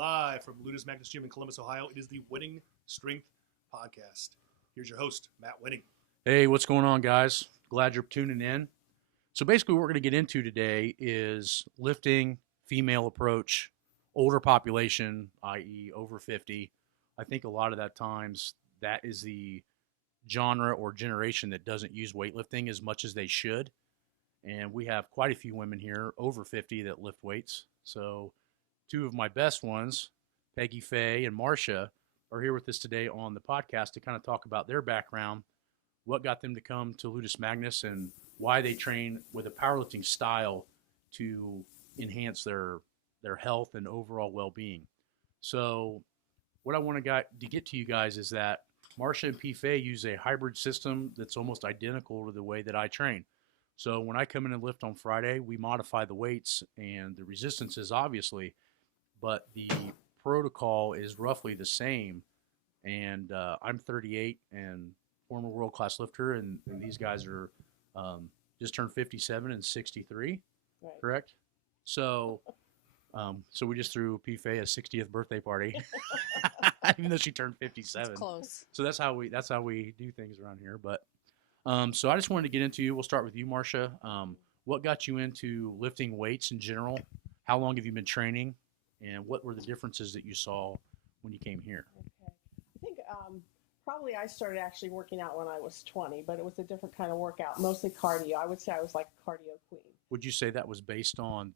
live from Ludus Magnus Gym in Columbus, Ohio. It is the Wenning Strength Podcast. Here's your host, Matt Wenning. Hey, what's going on, guys? Glad you're tuning in. So basically what we're going to get into today is lifting, female approach, older population, i.e. over 50. I think a lot of that times that is the genre or generation that doesn't use weightlifting as much as they should. And we have quite a few women here over 50 that lift weights. So two of my best ones, Peggy Faye and Marsha, are here with us today on the podcast to kind of talk about their background, what got them to come to Ludus Magnus, and why they train with a powerlifting style to enhance their health and overall well-being. So what I want to get to you guys is that Marsha and P. Faye use a hybrid system that's almost identical to the way that I train. So when I come in and lift on Friday, we modify the weights and the resistances, obviously, but the protocol is roughly the same. And I'm 38 and former world-class lifter, and these guys are just turned 57 and 63, right. Correct? So so we just threw P. Faye a 60th birthday party, even though she turned 57. That's close. So that's how we do things around here. But so I just wanted to get into you. We'll start with you, Marsha. What got you into lifting weights in general? How long have you been training? And what were the differences that you saw when you came here? Okay. I think probably I started actually working out when I was 20, but it was a different kind of workout, mostly cardio. I would say I was like a cardio queen. Would you say that was based on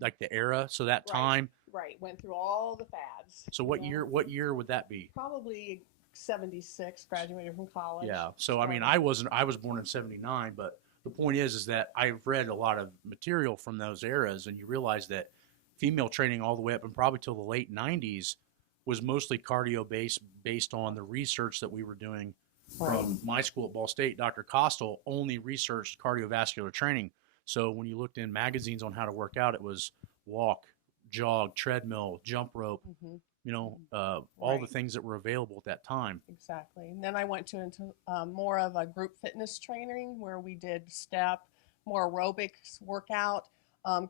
the era? So that time? Right. Went through all the fads. So what year would that be? Probably 76, graduated from college. Yeah. So I mean, I was born in 79, but the point is that I've read a lot of material from those eras, and you realize that female training all the way up and probably till the late 90s was mostly cardio based on the research that we were doing from my school at Ball State. Dr. Costal only researched cardiovascular training. So when you looked in magazines on how to work out, it was walk, jog, treadmill, jump rope, all the things that were available at that time. Exactly. And then I went into more of a group fitness training where we did step, more aerobics workout,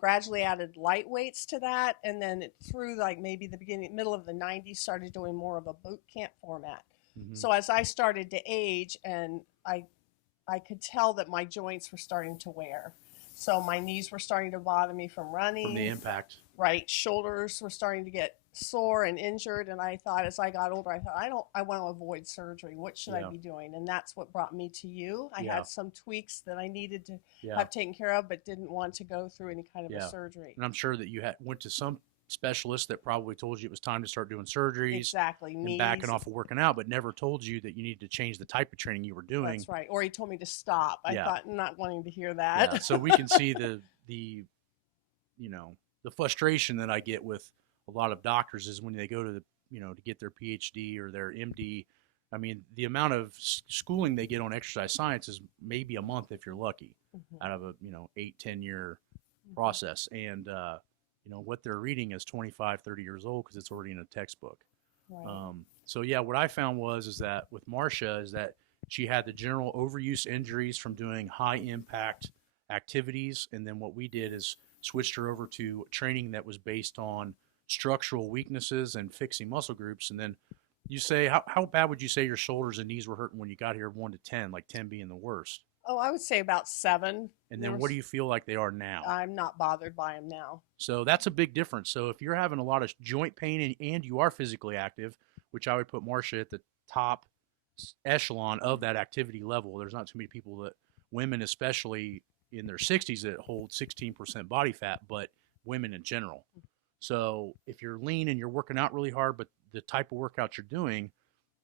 gradually added light weights to that. And then through like maybe the middle of the 90s, started doing more of a boot camp format. Mm-hmm. So as I started to age, and I could tell that my joints were starting to wear. So my knees were starting to bother me from running. From the impact. Right. Shoulders were starting to get sore and injured. And I thought, as I got older, I want to avoid surgery. What should I be doing? And that's what brought me to you. I had some tweaks that I needed to have taken care of, but didn't want to go through any kind of a surgery. And I'm sure that you went to some specialist that probably told you it was time to start doing surgeries. Exactly. And backing off of working out, but never told you that you needed to change the type of training you were doing. That's right. Or he told me to stop. I thought, not wanting to hear that. Yeah. So we can see the frustration that I get with a lot of doctors is when they go to to get their PhD or their MD. I mean, the amount of schooling they get on exercise science is maybe a month if you're lucky, out of a 8-10 year process. And what they're reading is 25, 30 years old because it's already in a textbook. Right. So what I found is that with Marsha is that she had the general overuse injuries from doing high impact activities. And then what we did is switched her over to training that was based on structural weaknesses and fixing muscle groups. And then you say, how bad would you say your shoulders and knees were hurting when you got here, 1 to 10, like 10 being the worst? Oh, I would say about 7. And then what do you feel like they are now? I'm not bothered by them now. So that's a big difference. So if you're having a lot of joint pain and you are physically active, which I would put Marsha at the top echelon of that activity level. There's not too many people women especially in their 60s that hold 16% body fat, but women in general. So if you're lean and you're working out really hard, but the type of workouts you're doing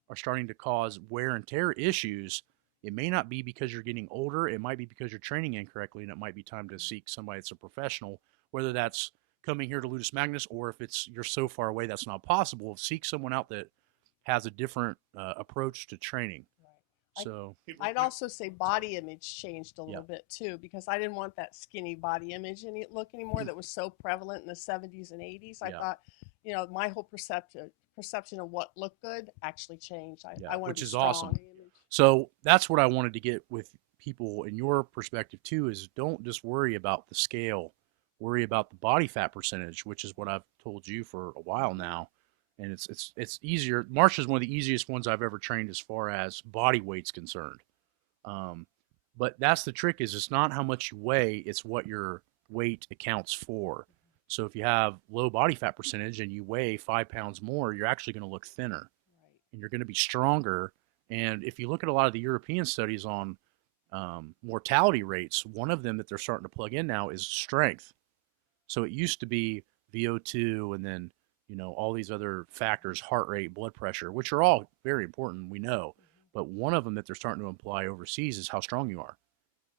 are starting to cause wear and tear issues, it may not be because you're getting older. It might be because you're training incorrectly, and it might be time to seek somebody that's a professional, whether that's coming here to Ludus Magnus or if you're so far away that's not possible. Seek someone out that has a different approach to training. Right. So I'd also say body image changed a little bit too, because I didn't want that skinny body image look anymore that was so prevalent in the 70s and 80s. I thought, my whole perception of what looked good actually changed. I want to be strong. Awesome. So that's what I wanted to get with people in your perspective too, is don't just worry about the scale worry about the body fat percentage, which is what I've told you for a while now. And it's easier. Marsha is one of the easiest ones I've ever trained as far as body weight's concerned. But that's the trick, is it's not how much you weigh, it's what your weight accounts for. So if you have low body fat percentage and you weigh 5 pounds more, you're actually going to look thinner, and you're going to be stronger. And if you look at a lot of the European studies on mortality rates, one of them that they're starting to plug in now is strength. So it used to be VO2 and then, all these other factors, heart rate, blood pressure, which are all very important, we know. But one of them that they're starting to imply overseas is how strong you are.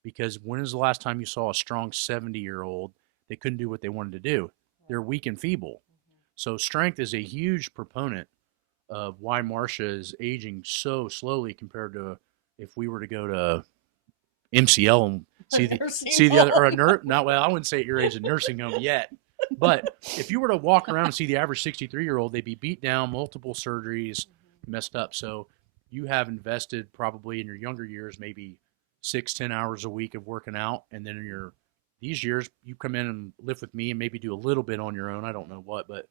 Because when is the last time you saw a strong 70-year-old that couldn't do what they wanted to do? They're weak and feeble. So strength is a huge proponent of why Marsha is aging so slowly compared to if we were to go to MCL and see the other, or I wouldn't say at your age a nursing home yet. But if you were to walk around and see the average 63-year-old, they'd be beat down, multiple surgeries, messed up. So you have invested probably in your younger years, maybe 6-10 hours a week of working out. And then in these years, you come in and lift with me and maybe do a little bit on your own. I don't know what, but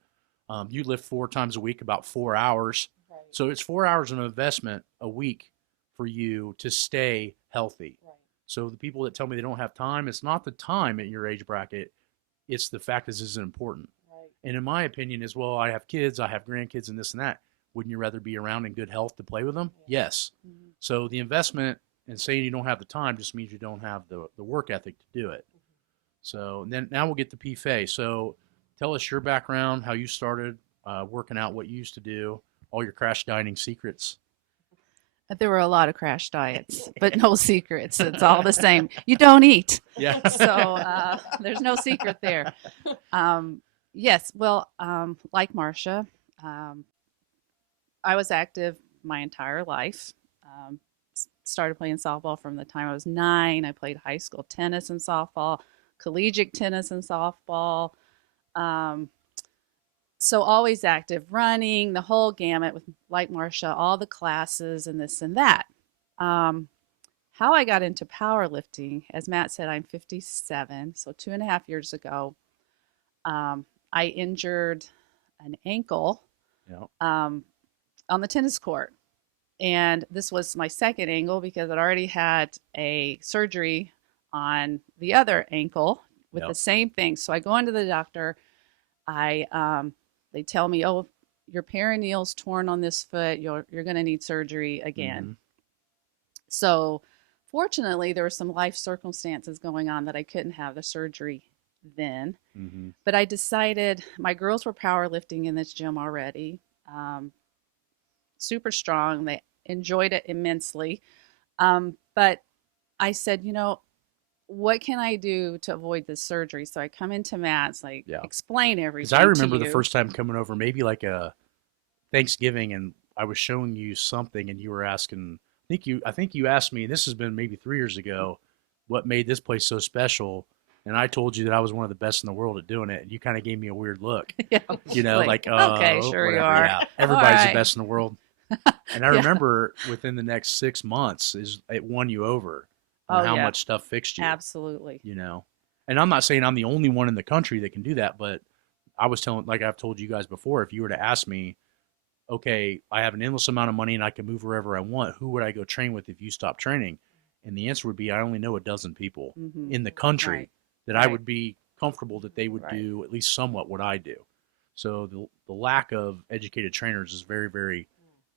you lift 4 times a week, about 4 hours. Right. So it's 4 hours of investment a week for you to stay healthy. Right. So the people that tell me they don't have time, it's not the time at your age bracket. It's the fact that this isn't important. Right. And in my opinion is, well, I have kids, I have grandkids and this and that. Wouldn't you rather be around in good health to play with them? Yeah. Yes. Mm-hmm. So the investment and saying you don't have the time just means you don't have the work ethic to do it. Mm-hmm. So then now we'll get to PFA. So tell us your background, how you started working out, what you used to do, all your crash dieting secrets. There were a lot of crash diets, but no secrets. It's all the same. You don't eat. Yeah. So there's no secret there. Yes. Well, like Marsha, I was active my entire life. Started playing softball from the time I was 9. I played high school tennis and softball, collegiate tennis and softball. So always active, running, the whole gamut with, like Marsha, all the classes and this and that. How I got into powerlifting, as Matt said, I'm 57. So 2.5 years ago, I injured an ankle on the tennis court. And this was my second ankle because I'd already had a surgery on the other ankle with the same thing. So I go into the doctor. They tell me, oh, your perineal's torn on this foot. You're going to need surgery again. Mm-hmm. So fortunately, there were some life circumstances going on that I couldn't have the surgery then. Mm-hmm. But I decided, my girls were powerlifting in this gym already. Super strong. They enjoyed it immensely. But I said, what can I do to avoid this surgery? So I come into Matt's, explain everything. Because I remember the first time coming over, maybe like a Thanksgiving, and I was showing you something, and you were asking. I think you asked me, and this has been maybe 3 years ago, what made this place so special. And I told you that I was one of the best in the world at doing it, and you kind of gave me a weird look. Okay, sure whatever. You are. Yeah, everybody's the best in the world. And I remember within the next 6 months, it won you over. How much stuff fixed you. Absolutely. And I'm not saying I'm the only one in the country that can do that, but I was telling, like I've told you guys before, if you were to ask me, okay, I have an endless amount of money and I can move wherever I want, who would I go train with if you stop training? And the answer would be, I only know a dozen people in the country that I would be comfortable that they would do at least somewhat what I do. So the lack of educated trainers is very, very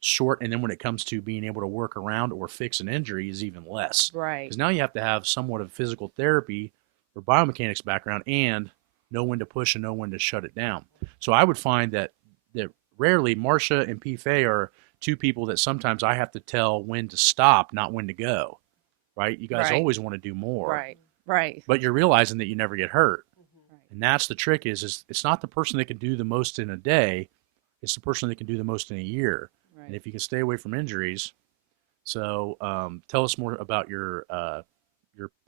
short, and then when it comes to being able to work around or fix an injury is even less. Right. Because now you have to have somewhat of physical therapy or biomechanics background and know when to push and know when to shut it down. So I would find that rarely Marsha and PFA are two people that sometimes I have to tell when to stop, not when to go. Right? You guys always want to do more. Right. But you're realizing that you never get hurt. And that's the trick is it's not the person that can do the most in a day, it's the person that can do the most in a year. And if you can stay away from injuries, so tell us more about your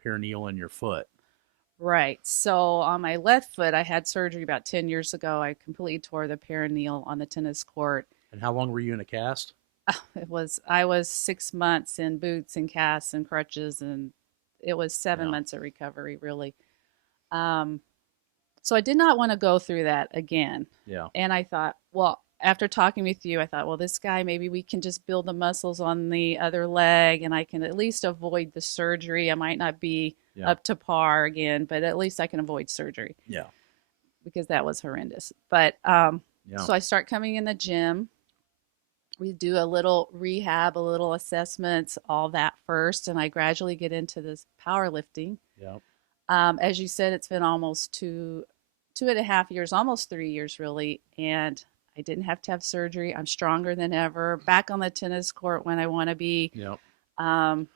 perineal and your foot. Right. So on my left foot, I had surgery about 10 years ago. I completely tore the perineal on the tennis court. And how long were you in a cast? I was 6 months in boots and casts and crutches, and it was 7 months of recovery, really. So I did not want to go through that again. Yeah. And I thought, well, after talking with you, I thought, well, this guy, maybe we can just build the muscles on the other leg and I can at least avoid the surgery. I might not be up to par again, but at least I can avoid surgery. Yeah. Because that was horrendous. But so I start coming in the gym. We do a little rehab, a little assessments, all that first, and I gradually get into this powerlifting. Yeah. As you said, it's been almost 2.5 years, almost 3 years really, and I didn't have to have surgery. I'm stronger than ever. Back on the tennis court when I want to be. Yeah. I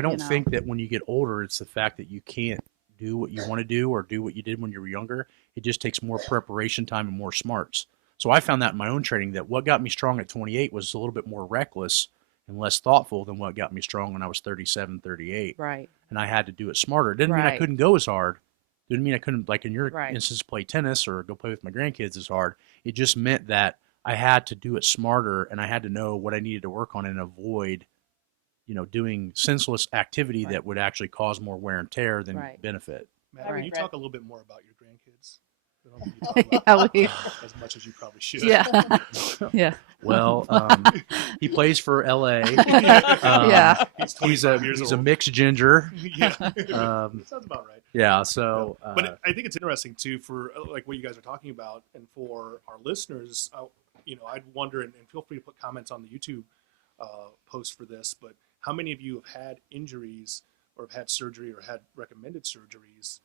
don't think that when you get older, it's the fact that you can't do what you want to do or do what you did when you were younger. It just takes more preparation time and more smarts. So I found that in my own training, that what got me strong at 28 was a little bit more reckless and less thoughtful than what got me strong when I was 37, 38. Right. And I had to do it smarter. It didn't mean I couldn't go as hard. Didn't mean I couldn't, like in your instance, play tennis or go play with my grandkids as hard. It just meant that I had to do it smarter and I had to know what I needed to work on and avoid, doing senseless activity that would actually cause more wear and tear than benefit. Matt, can you talk a little bit more about your grandkids? As much as you probably should. Yeah. Yeah. Well, he plays for LA. He's a mixed ginger. Yeah. Sounds about right. Yeah. So, but I think it's interesting too for like what you guys are talking about, and for our listeners, I'd wonder, and feel free to put comments on the YouTube post for this, but how many of you have had injuries or have had surgery or had recommended surgeries,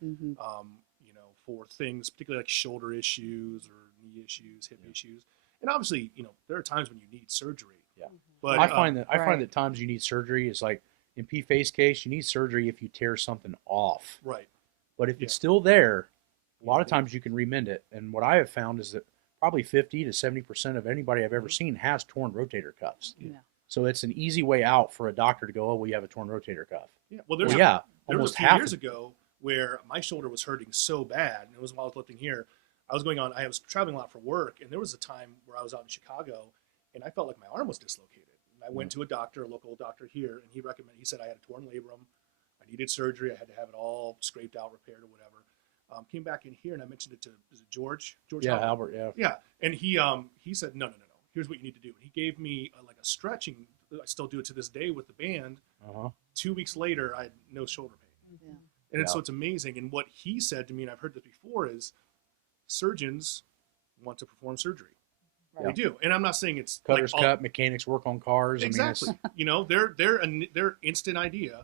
for things, particularly like shoulder issues or knee issues, hip issues. And obviously, there are times when you need surgery. Yeah. But I find that times you need surgery is like in P-Face case, you need surgery if you tear something off. Right. But if it's still there, a lot of times you can remend it. And what I have found is that probably 50 to 70% of anybody I've ever seen has torn rotator cuffs. Yeah. So it's an easy way out for a doctor to go, oh, well, you have a torn rotator cuff. Yeah. Well, there was a few years ago where my shoulder was hurting so bad, and it was while I was lifting here. I was traveling a lot for work, and there was a time where I was out in Chicago, and I felt like my arm was dislocated. And I went to a doctor, a local doctor here, and he said I had a torn labrum, I needed surgery, I had to have it all scraped out, repaired, or whatever. Came back in here, and I mentioned it to George? Yeah, Albert, yeah. Yeah, and he said, no, here's what you need to do. And he gave me like a stretching. I still do it to this day with the band. 2 weeks later, I had no shoulder pain. Yeah. And so it's amazing. And what he said to me, and I've heard this before, is surgeons want to perform surgery. Right. They do. And I'm not saying it's cutters cut, mechanics work on cars. Exactly. Their instant idea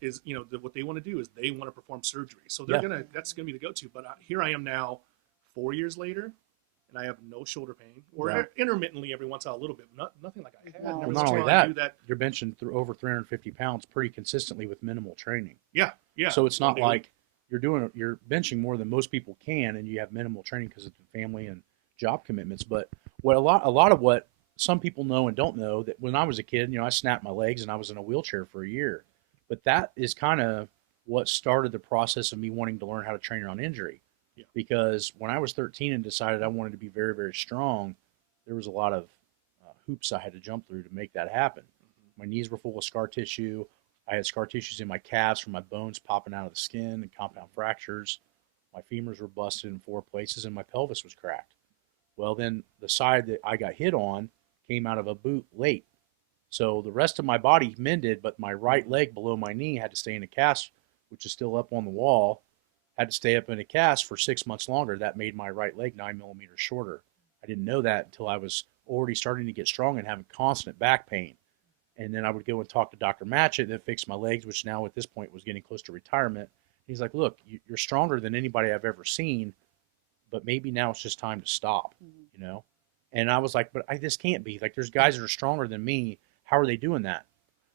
is, what they want to do is they want to perform surgery. So that's going to be the go-to. But here I am now 4 years later, and I have no shoulder pain, or intermittently every once in a little bit. Nothing like I had. No. Well, not only that, you're benching over 350 pounds pretty consistently with minimal training. Yeah, yeah. So it's not like you're benching more than most people can, and you have minimal training because of family and job commitments. But what a lot of what some people know and don't know, that when I was a kid, I snapped my legs and I was in a wheelchair for a year. But that is kind of what started the process of me wanting to learn how to train around injury. Yeah. Because when I was 13 and decided I wanted to be very, very strong, there was a lot of hoops I had to jump through to make that happen. My knees were full of scar tissue. I had scar tissues in my calves from my bones popping out of the skin and compound fractures. My femurs were busted in 4 places and my pelvis was cracked. Well, then the side that I got hit on came out of a boot late. So the rest of my body mended, but my right leg below my knee had to stay in a cast, which is still up on the wall. Had to stay up in a cast for 6 months longer. That made my right leg 9 millimeters shorter. I didn't know that until I was already starting to get strong and having constant back pain. And then I would go and talk to Dr. Matchett that fixed my legs, which now at this point was getting close to retirement. He's like, look, you're stronger than anybody I've ever seen, but maybe now it's just time to stop, And I was like, but this can't be. Like, there's guys that are stronger than me. How are they doing that?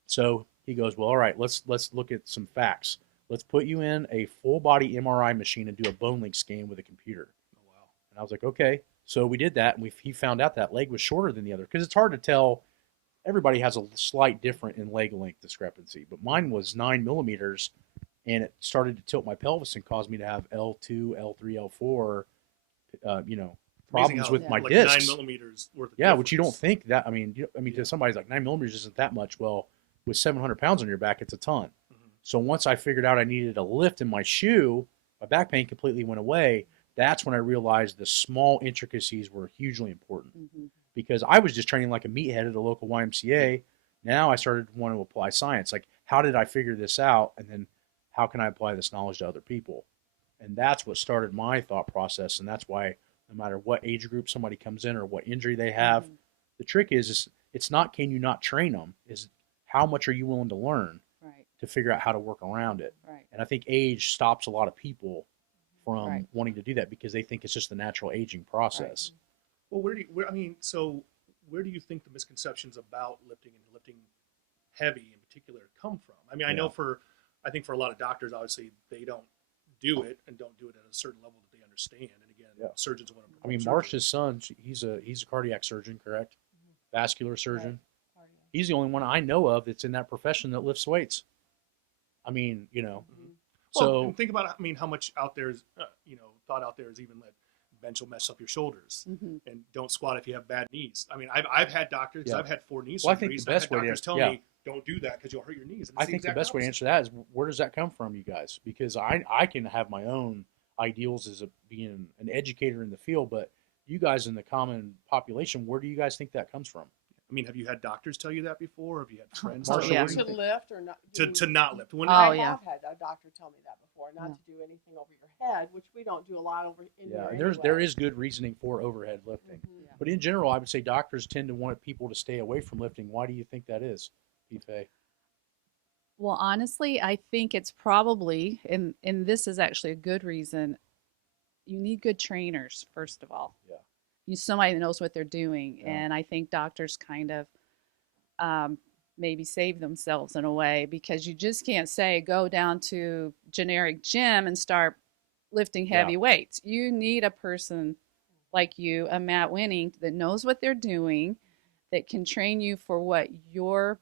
So he goes, well, all right, let's look at some facts. Let's put you in a full-body MRI machine and do a bone length scan with a computer. Oh, wow. And I was like, okay. So we did that, and he found out that leg was shorter than the other. Because it's hard to tell. Everybody has a slight difference in leg length discrepancy. But mine was 9 millimeters, and it started to tilt my pelvis and caused me to have L2, L3, L4, problems with my discs. 9 millimeters worth of difference. Which you don't think that. To somebody's like 9 millimeters isn't that much. Well, with 700 pounds on your back, it's a ton. So once I figured out I needed a lift in my shoe, my back pain completely went away. that's when I realized the small intricacies were hugely important, Mm-hmm. because I was just training like a meathead at a local YMCA. Now I started to want to apply science. Like, how did I figure this out? And then how can I apply this knowledge to other people? And that's what started my thought process. And that's why no matter what age group somebody comes in or what injury they have, Mm-hmm. the trick is it's not can you not train them, is how much are you willing to learn Right. to figure out how to work around it. Right. And I think age stops a lot of people from Right. wanting to do that because they think it's just the natural aging process. Well, so where do you think the misconceptions about lifting and lifting heavy in particular come from? I mean, I know I think for a lot of doctors, obviously they don't do it and don't do it at a certain level that they understand. And again, surgeons want to. I mean, Marsha's son, he's a cardiac surgeon, correct? Vascular surgeon. Right. He's the only one I know of that's in that profession that lifts weights. I mean, Well, and think about, how much out there is, thought out there is even that bench will mess up your shoulders, Mm-hmm. and don't squat if you have bad knees. I mean, I've had doctors, I've had 4 knee surgeries. Well, I think the best way to doctors tell me don't do that because you'll hurt your knees. And I think the best way to answer that is, where does that come from, you guys? Because I can have my own ideals as being an educator in the field, but you guys in the common population, where do you guys think that comes from? I mean, have you had doctors tell you that before? Have you had friends Marsha, tell you yeah. what do you To think? lift or not? To not lift. When I Oh, yeah. have had a doctor tell me that before, not to do anything over your head, which we don't do a lot over in Yeah, here and there anyway. is good reasoning for overhead lifting. Mhm. But in general, I would say doctors tend to want people to stay away from lifting. Why do you think that is, Ife? Well, honestly, I think it's probably, and this is actually a good reason, you need good trainers, first of all. Yeah. You need somebody that knows what they're doing. Yeah. And I think doctors kind of maybe save themselves in a way, because you just can't say, go down to generic gym and start lifting heavy weights. You need a person like you, a Matt Wenning, that knows what they're doing, that can train you for what your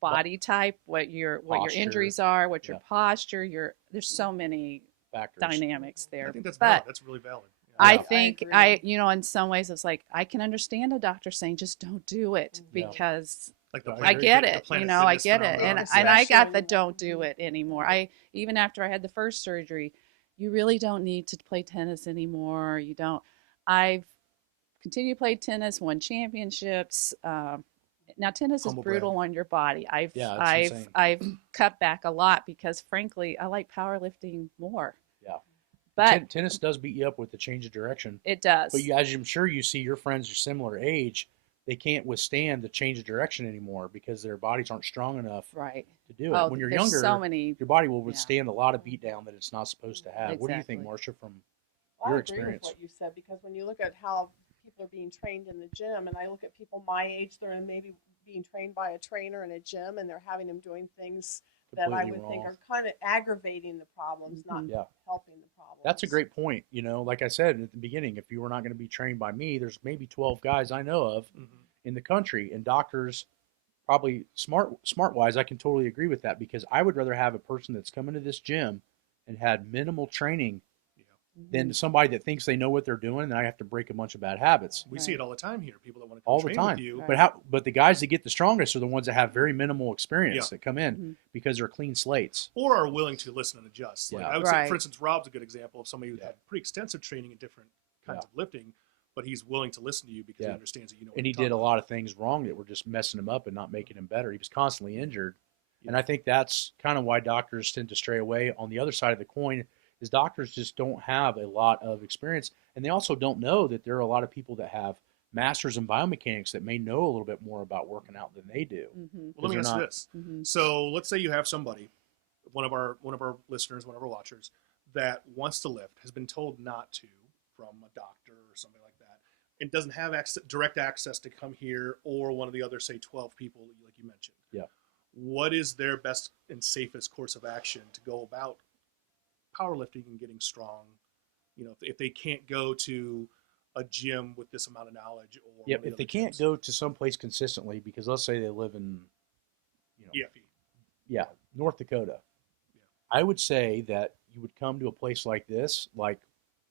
body type, what your Posture. injuries are, what your Yeah. posture, there's so many Factors. dynamics there. I think that's but valid. That's really valid. Yeah. I Yeah. think I agree. in some ways it's like, I can understand a doctor saying just don't do it, Yeah. because Like the I Planet- get the it, Planet I Fitness get it, phenomenon. and I got the Especially don't do it anymore. Even after I had the first surgery, you really don't need to play tennis anymore. You don't. I've continued to play tennis, won championships. Now tennis Humble is brutal on your body. Yeah, it's insane. I've cut back a lot because frankly I like powerlifting more. Yeah. But Tennis does beat you up with the change of direction. it does. But as I'm sure you see your friends are similar age, they can't withstand the change of direction anymore because their bodies aren't strong enough right. to do it. Oh, When you're there's younger, so many. your body will withstand a lot of beatdown that it's not supposed to have. What do you think, Exactly. Marsha, from Well, your I agree experience? with what you said, because when you look at how people are being trained in the gym, and I look at people my age, they're maybe being trained by a trainer in a gym, and they're having them doing things that I Completely would think wrong. are kind of aggravating the problems, not Yeah. helping the problems. That's a great point. Like I said at the beginning, if you were not going to be trained by me, there's maybe 12 guys I know of Mhm. in the country, and doctors probably smart wise, I can totally agree with that, because I would rather have a person that's come into this gym and had minimal training than somebody that thinks they know what they're doing and I have to break a bunch of bad habits. We see Right. it all the time here. People that want to come All the train time. with you. Right. But the guys that get the strongest are the ones that have very minimal experience Yeah. that come in Mhm. because they're clean slates. Or are willing to listen and adjust. Like Yeah. I would say, Right. for instance, Rob's a good example of somebody who Yeah. had pretty extensive training in different kinds Yeah. of lifting, but he's willing to listen to you because he Yeah. understands that you know. And he did a lot of things wrong that were just messing him up and not making him better. He was constantly injured. And I think that's kind of why doctors tend to stray away. On the other side of the coin is doctors just don't have a lot of experience. And they also don't know that there are a lot of people that have masters in biomechanics that may know a little bit more about working out than they do. Mm-hmm. Well, let me because ask they're you not- this. Mm-hmm. So let's say you have somebody, one of our listeners, one of our watchers, that wants to lift, has been told not to from a doctor or something like that, and doesn't have direct access to come here or one of the other, say, 12 people like you mentioned. Yeah. What is their best and safest course of action to go about powerlifting and getting strong? If they can't go to a gym with this amount of knowledge, or Yep. one of the If they other can't gyms. go to some place consistently, because let's say they live in, EFE. North Dakota, I would say that you would come to a place like this, like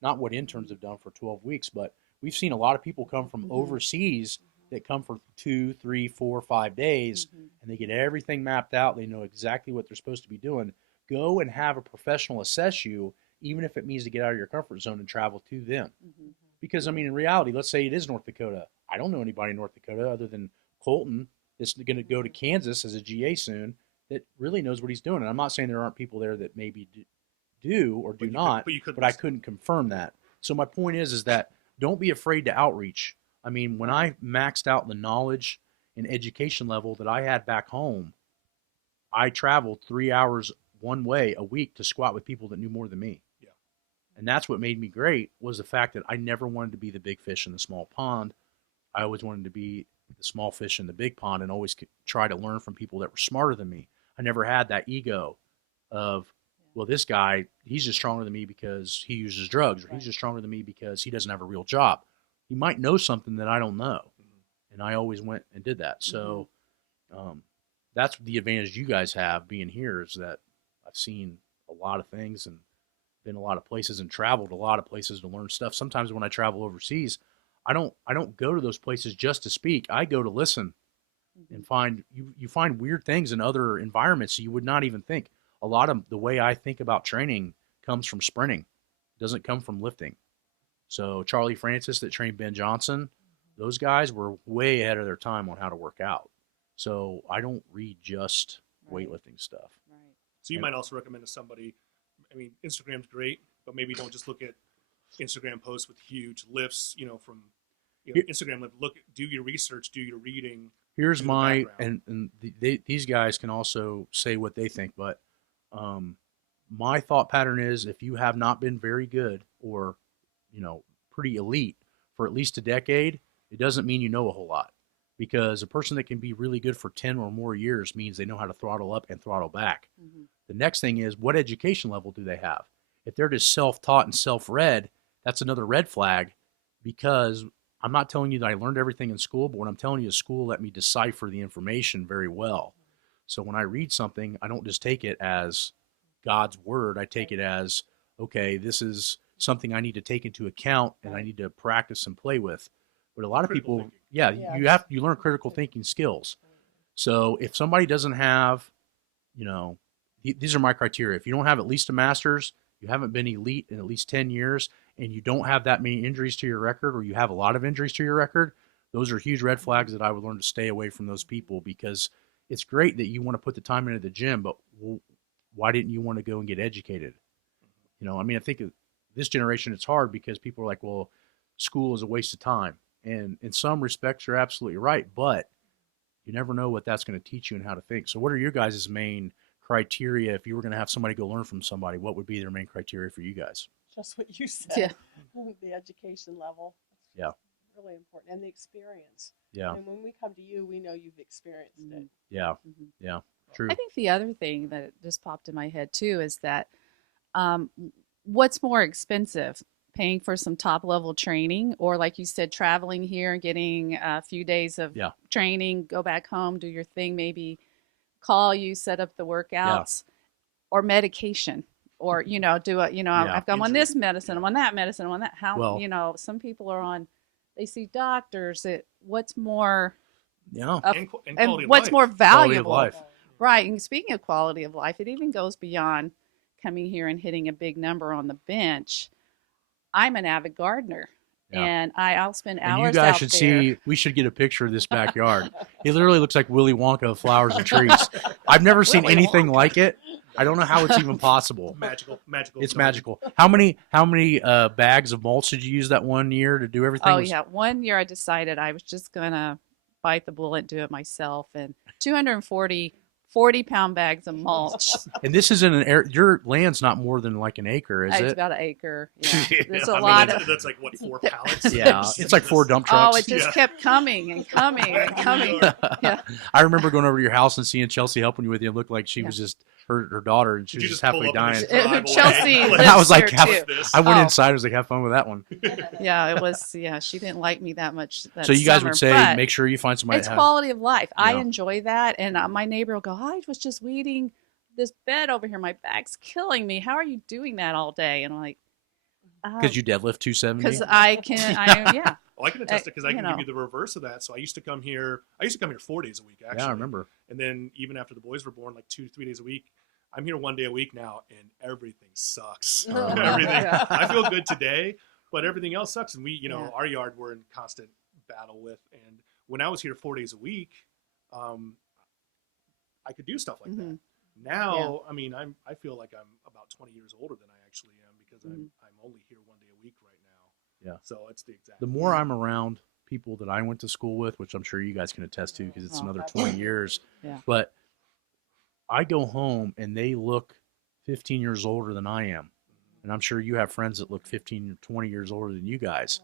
not what interns have done for 12 weeks, but we've seen a lot of people come from Mhm. overseas that come for 2, 3, 4, 5 days, Mhm. and they get everything mapped out. They know exactly what they're supposed to be doing. Go and have a professional assess you even if it means to get out of your comfort zone and travel to them. Mhm. Because, I mean, in reality, let's say it is North Dakota. I don't know anybody in North Dakota other than Colton that's going to go to Kansas as a GA soon that really knows what he's doing. And I'm not saying there aren't people there that maybe do or do not, but I couldn't confirm that. So my point is that don't be afraid to outreach. I mean, when I maxed out the knowledge and education level that I had back home, I traveled 3 hours one way a week to squat with people that knew more than me. Yeah. And that's what made me great, was the fact that I never wanted to be the big fish in the small pond. I always wanted to be the small fish in the big pond and always try to learn from people that were smarter than me. I never had that ego of, well, this guy, he's just stronger than me because he uses drugs, or he's just stronger than me because he doesn't have a real job. He might know something that I don't know. And I always went and did that. So that's the advantage you guys have being here, is that I've seen a lot of things and been a lot of places and traveled a lot of places to learn stuff. Sometimes when I travel overseas, I don't go to those places just to speak. I go to listen and find you find weird things in other environments you would not even think. A lot of the way I think about training comes from sprinting. It doesn't come from lifting. So Charlie Francis that trained Ben Johnson, those guys were way ahead of their time on how to work out. So I don't read just weightlifting stuff. Right. So you might also recommend to somebody, I mean, Instagram's great, but maybe don't just look at Instagram posts with huge lifts, from Instagram. Do your research, do your reading. Here's my, these guys can also say what they think, but my thought pattern is, if you have not been very good or, pretty elite for at least a decade, it doesn't mean you know a whole lot. Because a person that can be really good for 10 or more years means they know how to throttle up and throttle back. Mm-hmm. The next thing is, what education level do they have? If they're just self-taught and self-read, that's another red flag, because I'm not telling you that I learned everything in school, but what I'm telling you is school let me decipher the information very well. So when I read something, I don't just take it as God's word. I take it as, okay, this is something I need to take into account and I need to practice and play with. But a lot of people, you learn critical thinking skills. So if somebody doesn't have, these are my criteria. If you don't have at least a master's, you haven't been elite in at least 10 years, and you don't have that many injuries to your record, or you have a lot of injuries to your record, those are huge red flags that I would learn to stay away from those people. Because it's great that you want to put the time into the gym, but why didn't you want to go and get educated? I think this generation, it's hard because people are like, well, school is a waste of time. And in some respects, you're absolutely right, but you never know what that's going to teach you and how to think. So what are your guys' main criteria if you were going to have somebody go learn from somebody? What would be their main criteria for you guys? Just what you said. Yeah. The education level. Yeah. Really important. And the experience. Yeah. And when we come to you, we know you've experienced it. Yeah. Mm-hmm. Yeah. True. I think the other thing that just popped in my head too is that what's more expensive? Paying for some top level training, or like you said, traveling here and getting a few days of training, go back home, do your thing, maybe call you, set up the workouts, or medication, or, do it, I'm on this medicine, I'm on that medicine, I'm on that. How, some people are on, they see doctors, what's more, and what's more valuable. Quality of life. Right. And speaking of quality of life, it even goes beyond coming here and hitting a big number on the bench. I'm an avid gardener, and I'll spend hours out there. You guys should see, we should get a picture of this backyard. It literally looks like Willy Wonka of flowers and trees. I've never seen anything like it. I don't know how it's even possible. Magical. It's magical. How many bags of mulch did you use that one year to do everything? Oh, 1 year I decided I was just going to bite the bullet and do it myself, and 240 40-pound bags of mulch. And this is in an area, your land's not more than like an acre, is it? It's about an acre. Yeah. There's that's like, what, 4 pallets? Yeah, it's like 4 dump trucks. Oh, it just kept coming and coming and coming. Yeah. I remember going over to your house and seeing Chelsea helping you with it. It looked like she was just her daughter, and she was just halfway dying. Chelsea lives I was like, here too. I went inside. I was like, have fun with that one. Yeah, it was. Yeah, she didn't like me that much. So you guys would say, make sure you find somebody. It's quality of life. Yeah. I enjoy that, and my neighbor will go, I was just weeding this bed over here. My back's killing me. How are you doing that all day? And I'm like, because you deadlift 270. Because I can. Yeah. Well, I can attest it because I can give you the reverse of that. So I used to come here 4 days a week, actually. Yeah, I remember. And then even after the boys were born, like 2 to 3 days a week, I'm here 1 day a week now, and everything sucks. Oh, Everything. Yeah. I feel good today, but everything else sucks. And we, Yeah. our yard we're in constant battle with. And when I was here 4 days a week, I could do stuff like that. Mhm. Now, I mean, I feel like I'm about 20 years older than I actually am because I'm only here 1 day a week right now. Yeah. So it's the exact. The more I'm around people that I went to school with, which I'm sure you guys can attest to because it's Oh, another absolutely. 20 years, Yeah. but I go home and they look 15 years older than I am. And I'm sure you have friends that look 15 or 20 years older than you guys.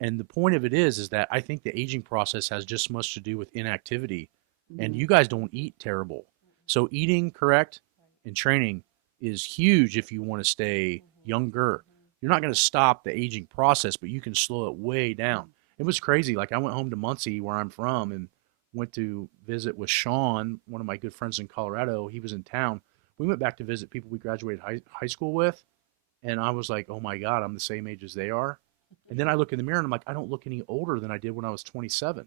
And the point of it is that I think the aging process has just as much to do with inactivity. And Mhm. you guys don't eat terrible. So eating correct and training is huge if you want to stay younger. You're not going to stop the aging process, but you can slow it way down. It was crazy. Like I went home to Muncie, where I'm from, and went to visit with Sean, one of my good friends in Colorado. He was in town. We went back to visit people we graduated high school with. And I was like, oh my God, I'm the same age as they are. And then I look in the mirror and I'm like, I don't look any older than I did when I was 27.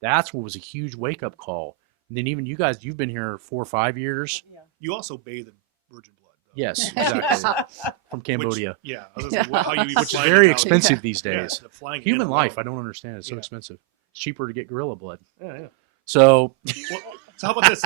That's what was a huge wake up call. And then even you guys, you've been here 4 or 5 years. Yeah. You also bathe in virgin blood. Though. Yes, exactly. From Cambodia, Which, yeah. I was gonna say, how you which is fly very it out. expensive these Yeah, days. the flying in Human alone. life, I don't understand. It's so Yeah. expensive. It's cheaper to get gorilla blood. Yeah. So, Well, so how about this?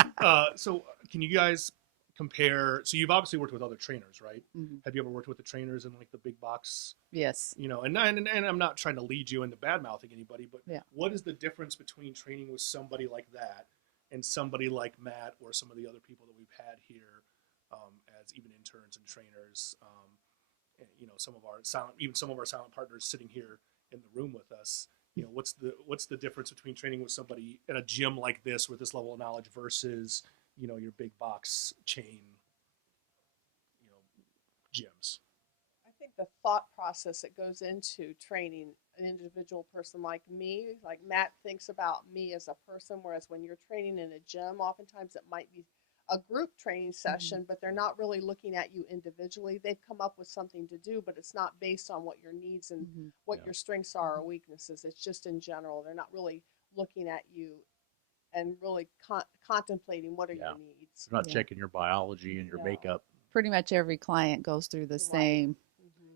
So can you guys compare? So you've obviously worked with other trainers, right? Mhm. Have you ever worked with the trainers in like the big box? Yes. And I'm not trying to lead you into bad mouthing anybody, but Yeah. what is the difference between training with somebody like that and somebody like Matt or some of the other people that we've had here as even interns and trainers? And, some of our silent partners sitting here in the room with us. What's the difference between training with somebody at a gym like this with this level of knowledge versus your big box chain gyms? I think the thought process that goes into training an individual person like me, like Matt thinks about me as a person, whereas when you're training in a gym, oftentimes it might be a group training session, but they're not really looking at you individually. They've come up with something to do, but it's not based on what your needs and what Yeah. your strengths are or weaknesses. It's just in general. They're not really looking at you and really contemplating what are Yeah. your needs. you're not Yeah. checking your biology and your No. makeup. Pretty much every client goes through the Right. same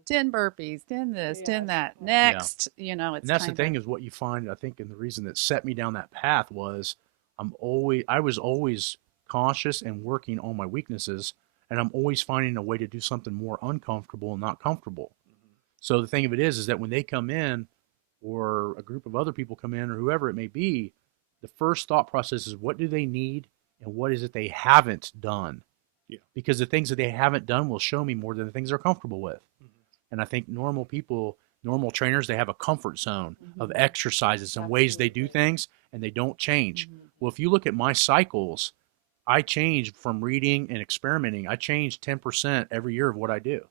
10 burpees, 10 this, 10 Yes, that. right. Next, it's And that's the kinda- thing is what you find, I think, and the reason that set me down that path was I was always conscious and working on my weaknesses, and I'm always finding a way to do something more uncomfortable and not comfortable. So the thing of it is that when they come in, or a group of other people come in, or whoever it may be, the first thought process is what do they need and what is it they haven't done? Yeah. Because the things that they haven't done will show me more than the things they're comfortable with. And I think normal trainers, they have a comfort zone of exercises and ways they do things, and they don't change. Well, if you look at my cycles, I change from reading and experimenting. I change 10% every year of what I do.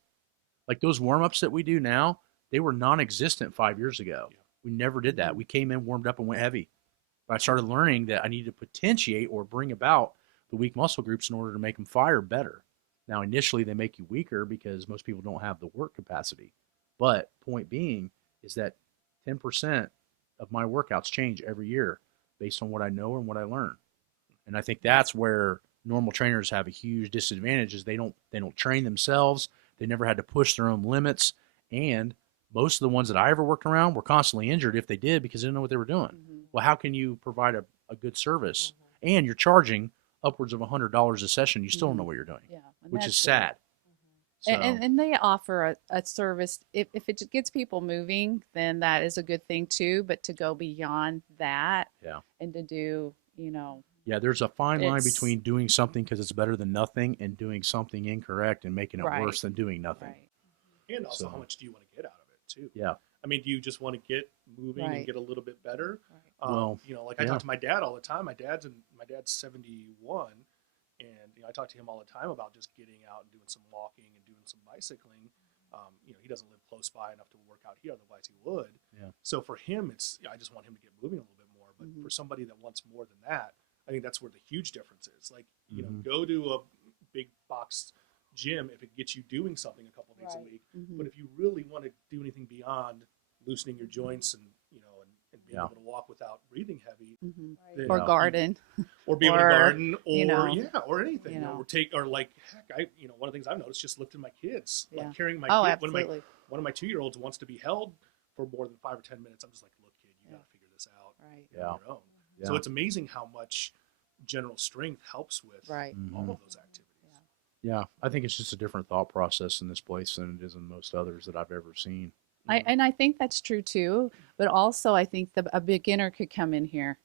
Like those warm-ups that we do now, they were non-existent 5 years ago. Yeah. We never did that. We came in, warmed up, and went heavy. But I started learning that I needed to potentiate or bring about the weak muscle groups in order to make them fire better. Now, initially, they make you weaker because most people don't have the work capacity. But point being is that 10% of my workouts change every year based on what I know and what I learn. And I think that's where normal trainers have a huge disadvantage is they don't train themselves. They never had to push their own limits. And most of the ones that I ever worked around were constantly injured if they did because they didn't know what they were doing. Well, how can you provide a good service and you're charging upwards of $100 a session? You still don't know what you're doing, Yeah, and which is that's sad. So, And they offer a service. If it gets people moving, then that is a good thing too. But to go beyond that, Yeah. and to do, yeah, there's a fine line It's- between doing something because it's better than nothing and doing something incorrect and making it Right. worse than doing nothing. right, And also, So- how much do you want to get out of it too? Yeah. I mean, do you just want to get moving and Right. get a little bit better? right. Well, Like I yeah. talk to my dad all the time. My dad's 71, and I talk to him all the time about just getting out and doing some walking and doing some bicycling. He doesn't live close by enough to work out here, otherwise he would. Yeah. So for him, I just want him to get moving a little bit more. But for somebody that wants more than that, I think that's where the huge difference is. Like, go to a big box gym if it gets you doing something a couple days a Right. week. Mhm. But if you really want to do anything beyond loosening your joints and being Yeah. able to walk without breathing heavy, Mhm. Right. then, Or Yeah. garden. or be able to garden, or you know, or anything, you know. or like heck, one of the things I've noticed just lifting my kids, Yeah. like carrying my Oh, kid. absolutely. One of my 2-year-olds wants to be held for more than 5 or 10 minutes. I'm just like, look, kid, you got to figure this out Right. on your own. Yeah. So it's amazing how much general strength helps with Right. all of those activities. Yeah, I think it's just a different thought process in this place than it is in most others that I've ever seen. I think that's true too, but also I think a beginner could come in here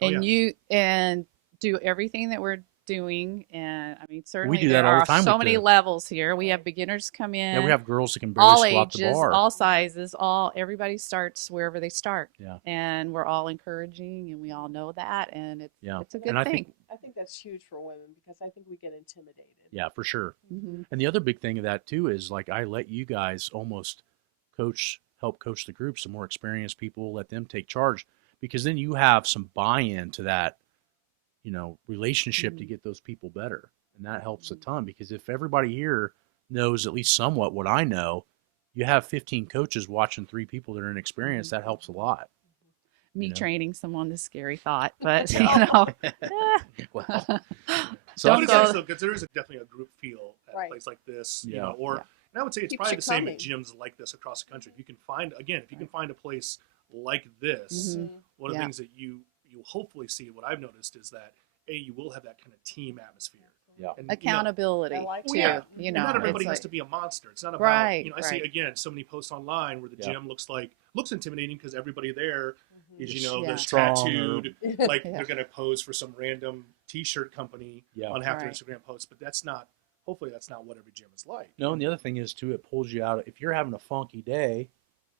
and and do everything that we're doing, and I mean certainly do that there all the are time so with many the- levels here. We have beginners come in. Yeah, we have girls that can barely all squat ages, the bar. all sizes, everybody starts wherever they start. Yeah. And we're all encouraging, and we all know that, and it's a good And I thing. I think that's huge for women because I think we get intimidated. Yeah, for sure. Mm-hmm. And the other big thing of that too is like I let you guys almost help coach the group. Some more experienced people, let them take charge, because then you have some buy-in to that, relationship to get those people better, and that helps a ton. Because if everybody here knows at least somewhat what I know, you have 15 coaches watching 3 people that are inexperienced. That helps a lot. Me know? training someone is a scary thought, but Well, So Don't go- because there is definitely a group feel at a place like this, Yeah. And I would say it's Keeps probably you the same coming. at gyms like this across the country. If you can find a place like this, one of the things that you hopefully see, what I've noticed is that you will have that kind of team atmosphere. Yeah. And, accountability I like too. that. You and know, not everybody it's has like- to be a monster. It's not about Right, I see again so many posts online where the gym looks intimidating because everybody there is they're Strong tattooed, like Yeah. they're going to pose for some random T-shirt company on half their Right. Instagram posts, but that's not. Hopefully, that's not what every gym is like. No, and the other thing is too, it pulls you out. If you're having a funky day,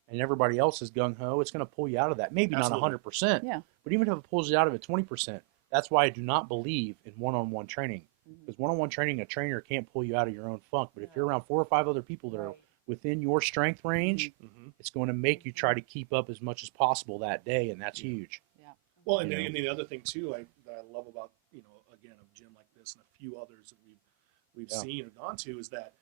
and everybody else is gung ho, it's going to pull you out of that. Maybe Absolutely. not 100%, Yeah. but even if it pulls you out of it 20%, that's why I do not believe in one-on-one training. Because one-on-one training, a trainer can't pull you out of your own funk. But if you're around 4 or 5 other people that are within your strength range, it's going to make you try to keep up as much as possible that day, and that's huge. Well, and the other thing too, that I love about again a gym like this and a few others that we've seen or gone to is that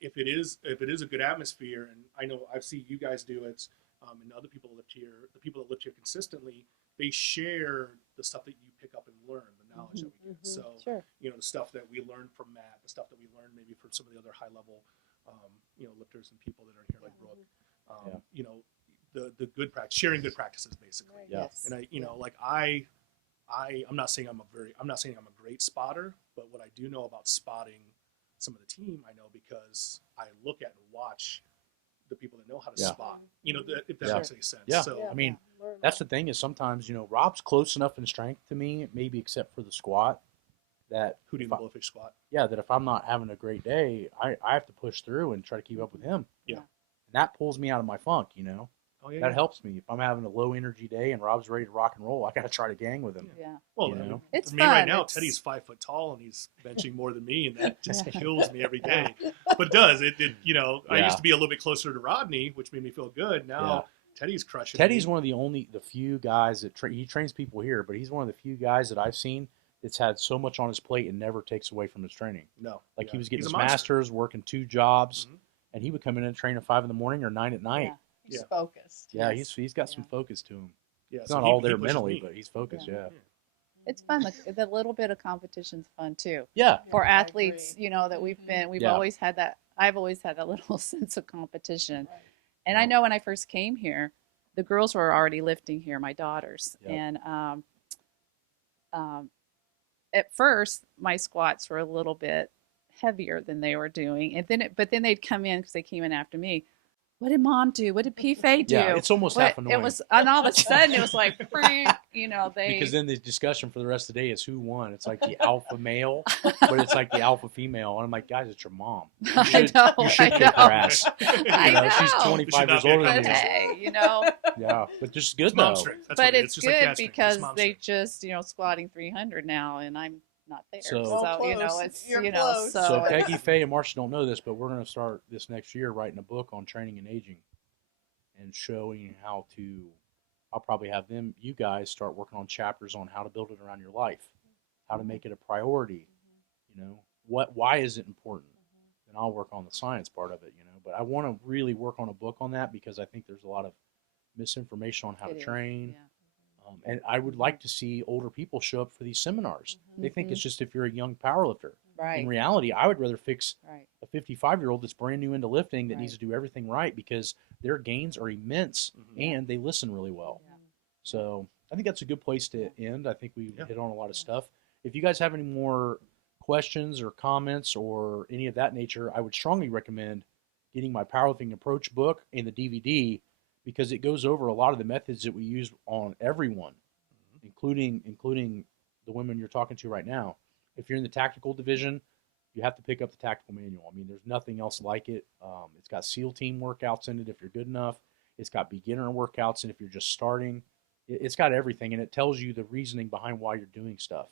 if it is a good atmosphere, and I know I've seen you guys do it, and other people that lift here, the people that lift here consistently, they share the stuff that you pick up and learn, the knowledge that we get. So the stuff that we learned from Matt, the stuff that we learned maybe from some of the other high level lifters and people that are here like Brooke, the good practice, sharing good practices basically. Yes. And I'm not saying I'm a great spotter, but what I do know about spotting some of the team, I know because I look at and watch the people that know how to spot. If that makes any sense. Yeah. So I mean, that's the thing is sometimes Rob's close enough in strength to me, maybe except for the squat, that Hootie and the Blowfish squat. Yeah, that if I'm not having a great day, I have to push through and try to keep up with him. Yeah. And that pulls me out of my funk, Oh, yeah, that helps me. If I'm having a low energy day and Rob's ready to rock and roll, I got to try to gang with him. Yeah. Well, It's for me right fun. now, It's- Teddy's 5 foot tall and he's benching more than me, and that just kills me every day. But it does. I used to be a little bit closer to Rodney, which made me feel good. Now Teddy's crushing. Teddy's me. one of the few guys that he trains people here, but he's one of the few guys that I've seen that's had so much on his plate and never takes away from his training. No. Like he was getting He's his a monster. masters, working 2 jobs, and he would come in and train at 5 a.m. or 9 at night. Yeah. He's focused. Yeah, Yes. he's got some focus to him. Yeah, He's so not he- all he there pushes mentally, me. but he's focused. Yeah. It's fun. The little bit of competition's fun too. Yeah. For I athletes, agree. that we've Yeah. always had that. I've always had that little sense of competition. Right. And I know when I first came here, the girls were already lifting here, my daughters. Yep. And at first, my squats were a little bit heavier than they were doing, and then they'd come in because they came in after me. What did Mom do? What did P-Fay do? Yeah, it's almost half annoying. It was, and all of a sudden it was like, they. Because then the discussion for the rest of the day is who won. It's like the alpha male, but it's like the alpha female. And I'm like, guys, it's your mom. You I should, know, you should I kick know. her ass. I know. She's We 25 should years not be a older than But you. hey, Yeah, but just good It's mom though. strength. That's but what it is. it's just like good dad strength. It's because mom they strength. just squatting 300 now, and I'm not there. So- So, Oh, close. it's You're so, close. So it's- Peggy, Faye, and Marsha don't know this, but we're going to start this next year writing a book on training and aging and showing how to. I'll probably have you guys start working on chapters on how to build it around your life, how to make it a priority. Why is it important? And I'll work on the science part of it. But I want to really work on a book on that because I think there's a lot of misinformation on how It to is, train. yeah. And I would like to see older people show up for these seminars. They think Mhm. it's just if you're a young powerlifter. Right. In reality, I would rather fix Right. a 55-year-old that's brand new into lifting that Right. needs to do everything right, because their gains are immense and they listen really well. Yeah. So I think that's a good place to end. I think we Yeah. hit on a lot of stuff. If you guys have any more questions or comments or any of that nature, I would strongly recommend getting my Powerlifting Approach book and the DVD, because it goes over a lot of the methods that we use on everyone, including the women you're talking to right now. If you're in the tactical division, you have to pick up the tactical manual. I mean, there's nothing else like it. It's got SEAL team workouts in it if you're good enough. It's got beginner workouts, and if you're just starting, it's got everything, and it tells you the reasoning behind why you're doing stuff.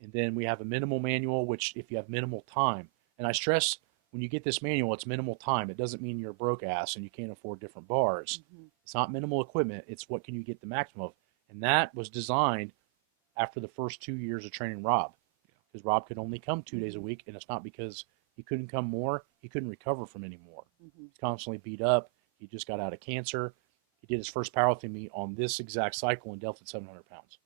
And then we have a minimal manual, which if you have minimal time, and I stress when you get this manual, it's minimal time. It doesn't mean you're a broke ass and you can't afford different bars. It's not minimal equipment. It's what can you get the maximum of. And that was designed after the first 2 years of training Rob, because Rob could only come 2 days a week, and it's not because he couldn't come more. He couldn't recover from any more. He's constantly beat up. He just got out of cancer. He did his first powerlifting meet on this exact cycle and dealt at 700 pounds.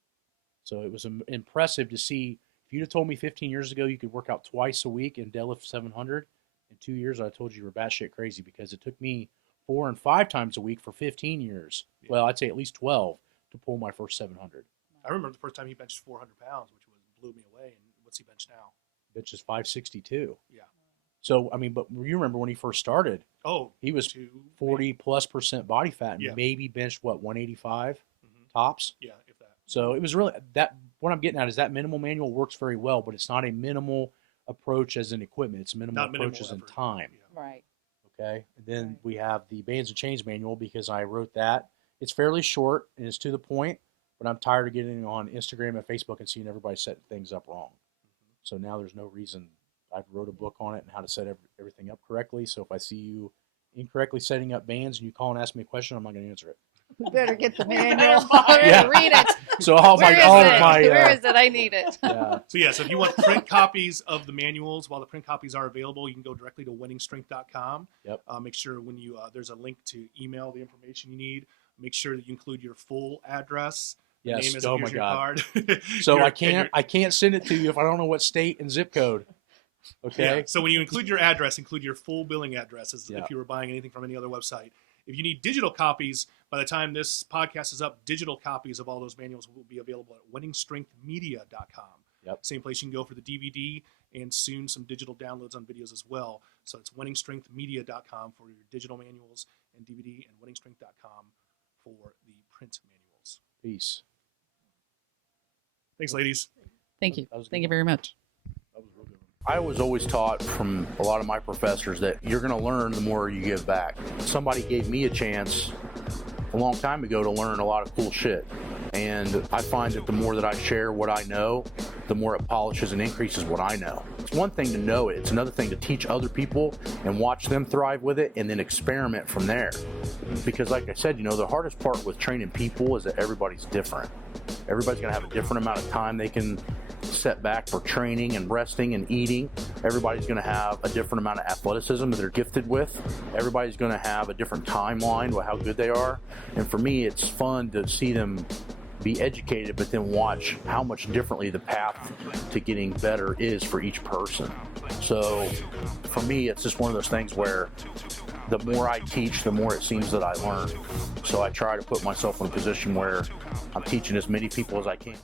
So it was impressive to see. If you'd have told me 15 years ago you could work out twice a week and deadlift 700, in 2 years I told you were batshit crazy, because it took me 4 and 5 times a week for 15 years. Well, I'd say at least 12 to pull my first 700. I remember the first time he benched 400 pounds, which blew me away. And what's he bench now? Bench is 562. Yeah. So, I mean, but you remember when he first started, Oh, he was 40+% body fat and maybe benched, 185 tops? Yeah, if that. So it was really that. What I'm getting at is that minimal manual works very well, but it's not a minimal approach as in equipment. It's a minimal approach as in time. Right. Okay. And then we have the Bands and Chains manual, because I wrote that. It's fairly short and it's to the point, but I'm tired of getting on Instagram and Facebook and seeing everybody set things up wrong. So now there's no reason. I've wrote a book on it and how to set everything up correctly. So if I see you incorrectly setting up bands and you call and ask me a question, I'm not going to answer it. We better get the manual. Read it. So where is it? I need it. So if you want print copies of the manuals, while the print copies are available, you can go directly to wenningstrength.com. Yep. Make sure when you there's a link to email the information you need. Make sure that you include your full address. Yes. Name as Oh it my appears God. in your card. So I can't send it to you if I don't know what state and zip code. Okay. Yeah. So when you include your address, include your full billing address as if you were buying anything from any other website. If you need digital copies, by the time this podcast is up, digital copies of all those manuals will be available at wenningstrengthmedia.com. Yep. Same place you can go for the DVD and soon some digital downloads on videos as well. So it's wenningstrengthmedia.com for your digital manuals and DVD, and wenningstrength.com for the print manuals. Peace. Thanks, ladies. Thank you. Thank you very much. That was real good. I was always taught from a lot of my professors that you're going to learn the more you give back. Somebody gave me a chance a long time ago to learn a lot of cool shit. And I find that the more that I share what I know, the more it polishes and increases what I know. It's one thing to know it. It's another thing to teach other people and watch them thrive with it and then experiment from there. Because like I said, the hardest part with training people is that everybody's different. Everybody's going to have a different amount of time they can set back for training and resting and eating. Everybody's going to have a different amount of athleticism that they're gifted with. Everybody's going to have a different timeline with how good they are. And for me, it's fun to see them be educated, but then watch how much differently the path to getting better is for each person. So for me, it's just one of those things where the more I teach, the more it seems that I learn. So I try to put myself in a position where I'm teaching as many people as I can.